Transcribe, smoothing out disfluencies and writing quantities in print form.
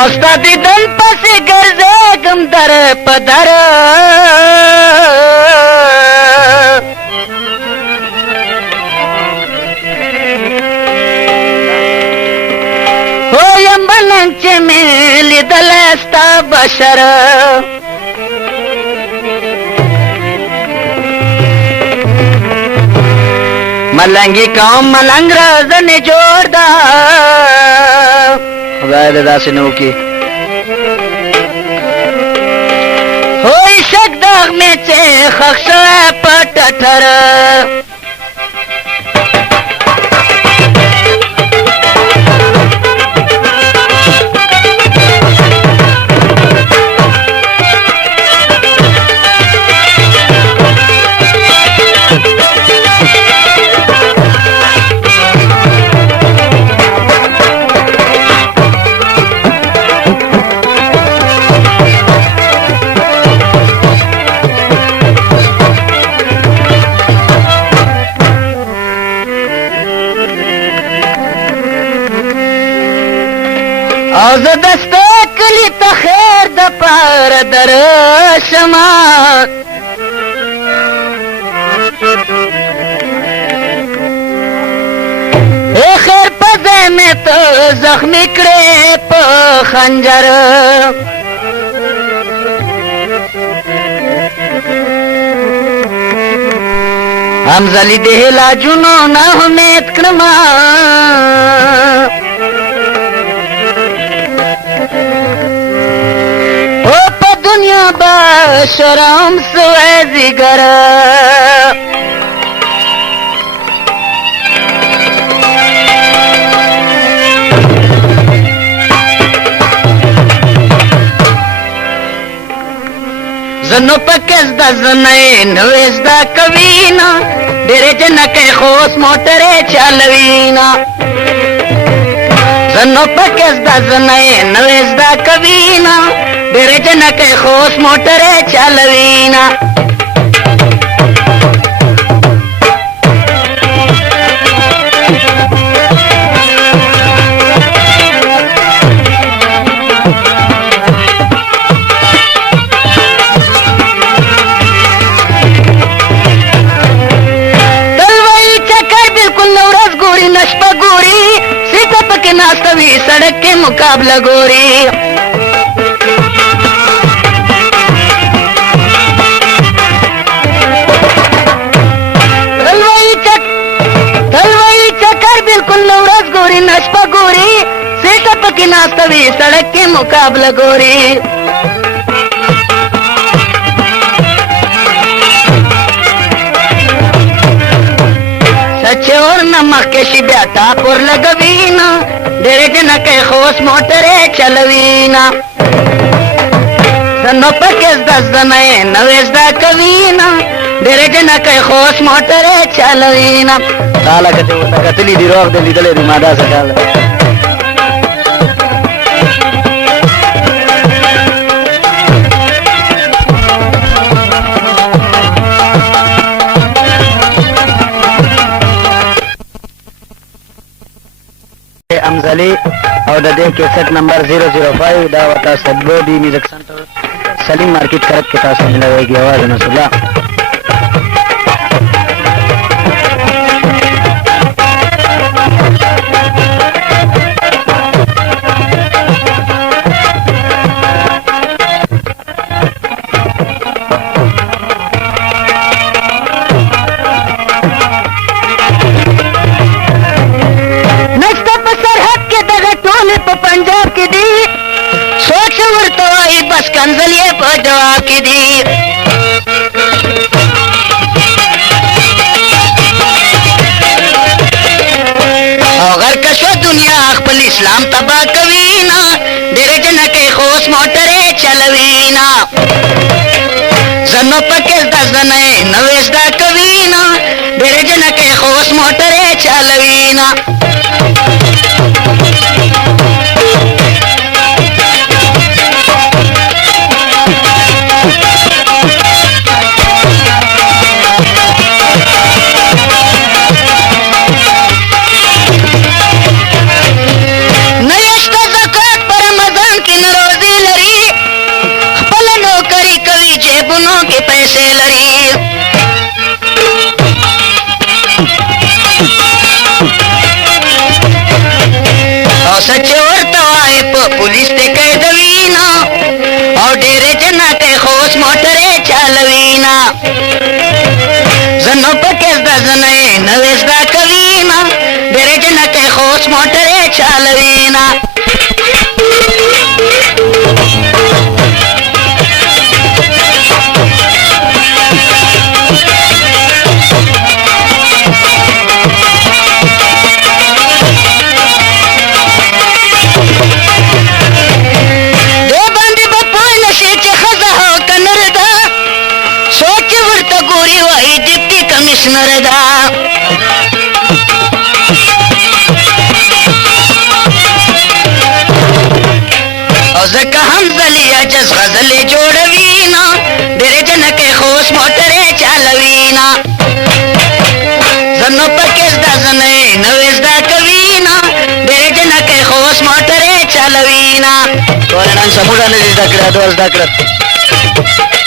औस्ता दिदन पसी गर्जे गम दर पदर हो यंबलंच मेली दलस्ता बशर मलंगी कौम मलंग रजन जोरदार खुदा दासी नो की हो शक दाग में चे खक्ष पटठर औज दस्ते कली तखैर द पार दर शमा ए खैर पजे में तो जख्मी करे प खंजर हम जली देहला जुनो ना हमें क्रमा दुनिया बशरम सुएजिगर जनो पकेस द जने नवेस द कवीना डेरे जन के खोस मोटरे चलवीना जनो पकेस द जने नवेस द कवीना डेरे जन के खोस मोटरे चलवीना तलवाई चक्कर बिल्कुल नवरस गोरी नशपा गोरी सिकप के नास्तवी सड़क के मुकाबला गोरी नशपा गोरी सेटप की नास्तवी सड़क के मुकाबला गोरी सच्चे और नमक के शिब्या टापुर लगवीना डेरे जन के खोस मोटरे चलवीना सनो पकेस दस दने नवेस दा कवीना डेरे जन के खोस मोटरे चलवीना ताला कते वो कतली दी रोक दे दले दी मादा सकाल अमजली और दे कैसेट नंबर 005 दावता सदबो दी म्यूजिक सेंटर सलीम मार्केट करत के पास मिलेगी आवाज नसुल्ला पंजाब की दी सोच वर्तवाई बस कंजलिए पर जवाब की दी अगर कशो दुनिया अखबल इस्लाम तबाह कवीना डेरे जन के खोस मोटरे चलवीना जनो पकेस द जने नवेस द कवीना डेरे जन के खोस मोटरे चलवीना پیسې لري او سچ ورته وایي په پولیس ته قیدوي نه او ډېرې جنکۍ خو اوس موټرې چالوي نه زه نو پکې زده زه نه یې نوې زده کوي نه ډېرې جنکۍ خو اوس موټرې چالوي نه کمشنر دا او زکه هم زلی عجز غزلې جوړوي نه ډېرې جنکۍ خو اوس موټرې چالوي نه زه نو پکې زده زه نه یې نوې زده کوي نه ډېرې جنکۍ خو اوس موټرې چالوي نه ټول نن زموږ نه دي زده کړه دوه زده کړه